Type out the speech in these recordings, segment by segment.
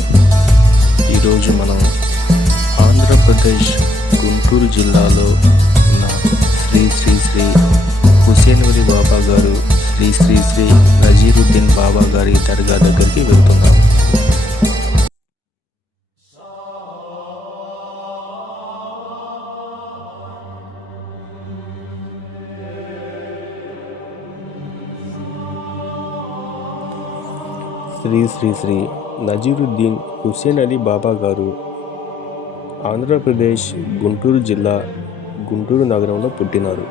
అండి ఈరోజు మనం ఆంధ్రప్రదేశ్ గుంటూరు జిల్లాలో ఉన్న శ్రీ శ్రీ శ్రీ హుసేన్వలి బాబా గారు శ్రీ శ్రీ శ్రీ నజీరుద్దీన్ బాబా గారి దర్గా దగ్గరికి వెళ్తున్నాం. శ్రీ శ్రీ శ్రీ నజీరుద్దీన్ హుస్సేన్ అలీ బాబా గారు ఆంధ్రప్రదేశ్ గుంటూరు జిల్లా గుంటూరు నగరంలో పుట్టినారు.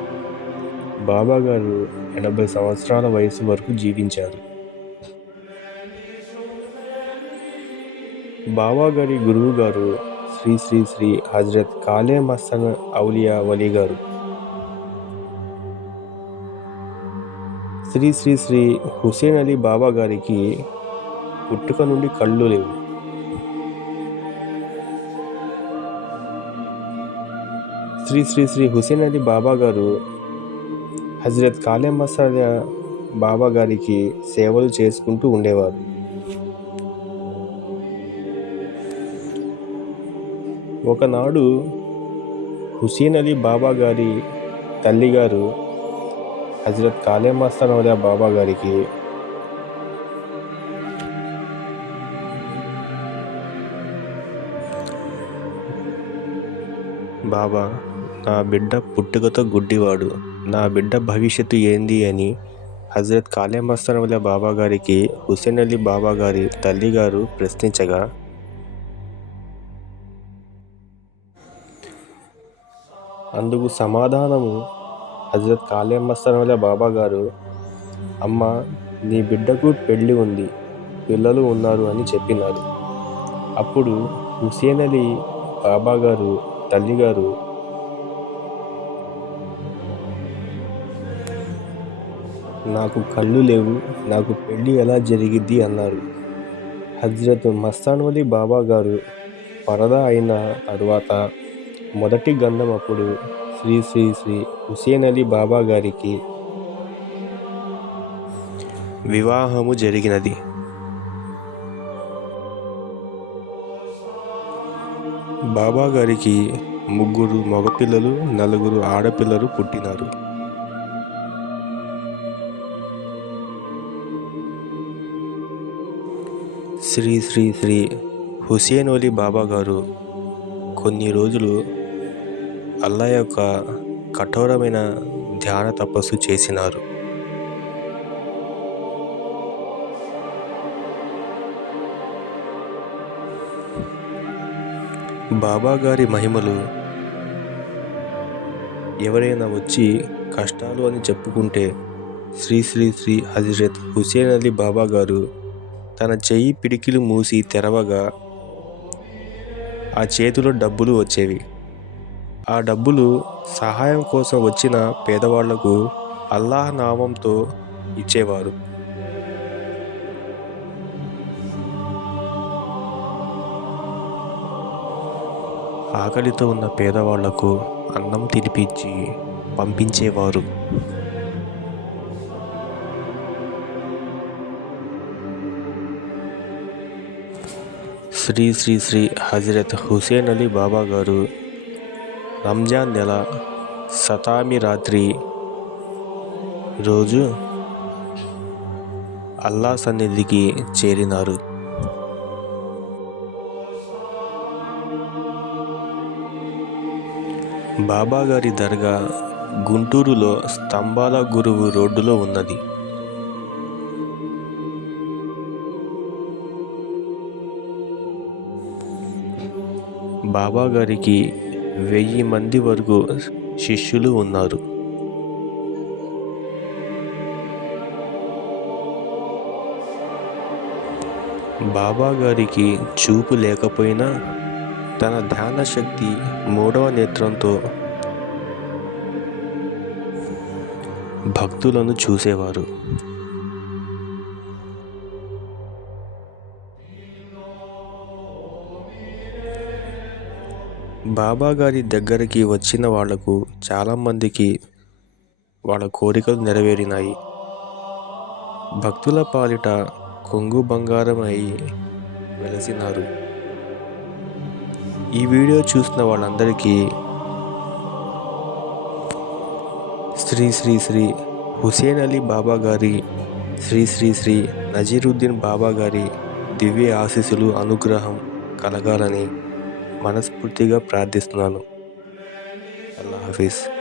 బాబా గారు ఎనభై సంవత్సరాల వయసు వరకు జీవించారు. బాబా గారి గురువు గారు శ్రీ శ్రీ శ్రీ హజరత్ కాలే మస్తన్ ఔలియా వలీ గారు. శ్రీ శ్రీ శ్రీ హుసేన్ అలీ బాబా గారికి పుట్టుక నుండి కళ్ళు లేవు. శ్రీ శ్రీ శ్రీ హుసేన్ అలీ బాబా గారు హజరత్ కాలే బాబా గారికి సేవలు చేసుకుంటూ ఉండేవారు. ఒకనాడు హుసేన్ అలీ బాబా గారి తల్లిగారు హజరత్ కాలే మస్తాన్ బాబా గారికి బాబా నా బిడ్డ పుట్టుకతో గుడ్డివాడు. నా బిడ్డ భవిష్యత్తు ఏంది అని హజరత్ కాలే వల్ల బాబా గారికి హుసేన్ అలీ బాబా గారి తల్లిగారు ప్రశ్నించగా అందుకు సమాధానము హజరత్ కాలే వల్ల బాబా గారు అమ్మ నీ బిడ్డకు పెళ్ళి ఉంది పిల్లలు ఉన్నారు అని చెప్పినారు. అప్పుడు హుసేన్ అలీ బాబా గారు తల్లిగారు నాకు కళ్ళు లేవు నాకు పెళ్ళి ఎలా జరిగిద్ది అన్నారు. హజ్రత్ మస్తాన్ వలి బాబా గారు పరదా అయిన తరువాత మొదటి గంధం అప్పుడు శ్రీ శ్రీ శ్రీ హుసేన్ అలీ బాబా గారికి వివాహము జరిగినది. బాబా గారికి ముగ్గురు మగపిల్లలు నలుగురు ఆడపిల్లలు పుట్టినారు. శ్రీ శ్రీ శ్రీ హుసేన్ అలీ బాబా గారు కొన్ని రోజులు అల్లా యొక్క కఠోరమైన ధ్యాన తపస్సు చేసినారు. బాబాగారి మహిమలు. ఎవరైనా వచ్చి కష్టాలు అని చెప్పుకుంటే శ్రీ శ్రీ శ్రీ హజరత్ హుసేన్ అలీ బాబా గారు తన చెయ్యి పిడికిలు మూసి తెరవగా ఆ చేతిలో డబ్బులు వచ్చేవి. ఆ డబ్బులు సహాయం కోసం వచ్చిన పేదవాళ్ళకు అల్లాహ్ నామంతో ఇచ్చేవారు. ఆకలితో ఉన్న పేదవాళ్ళకు అన్నం తినిపించి పంపించేవారు. శ్రీ శ్రీ శ్రీ హజరత్ హుసేన్ అలీ బాబా గారు రంజాన్ నెల సతామి రాత్రి రోజు అల్లా సన్నిధికి చేరినారు. బాబాగారి దర్గా గుంటూరులో స్తంభాల గురువు రోడ్డులో ఉన్నది. బాబాగారికి వెయ్యి మంది వరకు శిష్యులు ఉన్నారు. బాబాగారికి చూపు లేకపోయినా తన ధ్యాన శక్తి మూడవ నేత్రంతో భక్తులను చూసేవారు. బాబా గారి దగ్గరికి వచ్చిన వాళ్ళకు చాలామందికి వాళ్ళ కోరికలు నెరవేరినాయి. భక్తుల పాలిట కొంగు బంగారం అయి వెలసినారు. ఈ వీడియో చూసిన వాళ్ళందరికీ శ్రీ శ్రీ శ్రీ హుసేన్ అలీ బాబా గారి శ్రీ శ్రీ శ్రీ నజీరుద్దీన్ బాబా గారి దివ్య ఆశీస్సులు అనుగ్రహం కలగాలని మనస్ఫూర్తిగా ప్రార్థిస్తున్నాను. అల్లా హాఫీజ్.